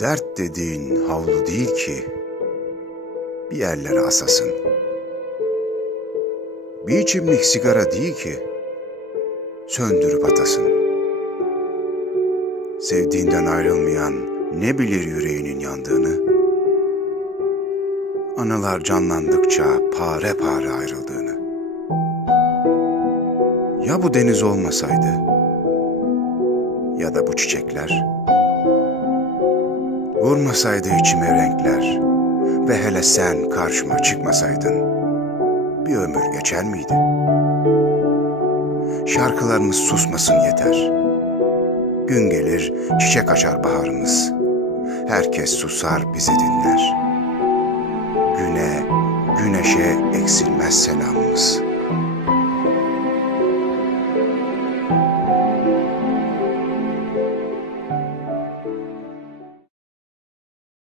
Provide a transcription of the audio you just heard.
Dert dediğin havlu değil ki bir yerlere asasın. Bir içimlik sigara değil ki söndürüp atasın. Sevdiğinden ayrılmayan ne bilir yüreğinin yandığını? Anılar canlandıkça pare pare ayrıldığını. Ya bu deniz olmasaydı? Ya da bu çiçekler? Vurmasaydı içime renkler ve hele sen karşıma çıkmasaydın bir ömür geçer miydi? Şarkılarımız susmasın yeter. Gün gelir çiçek açar baharımız. Herkes susar bizi dinler. Güne, güneşe eksilmez selamımız.''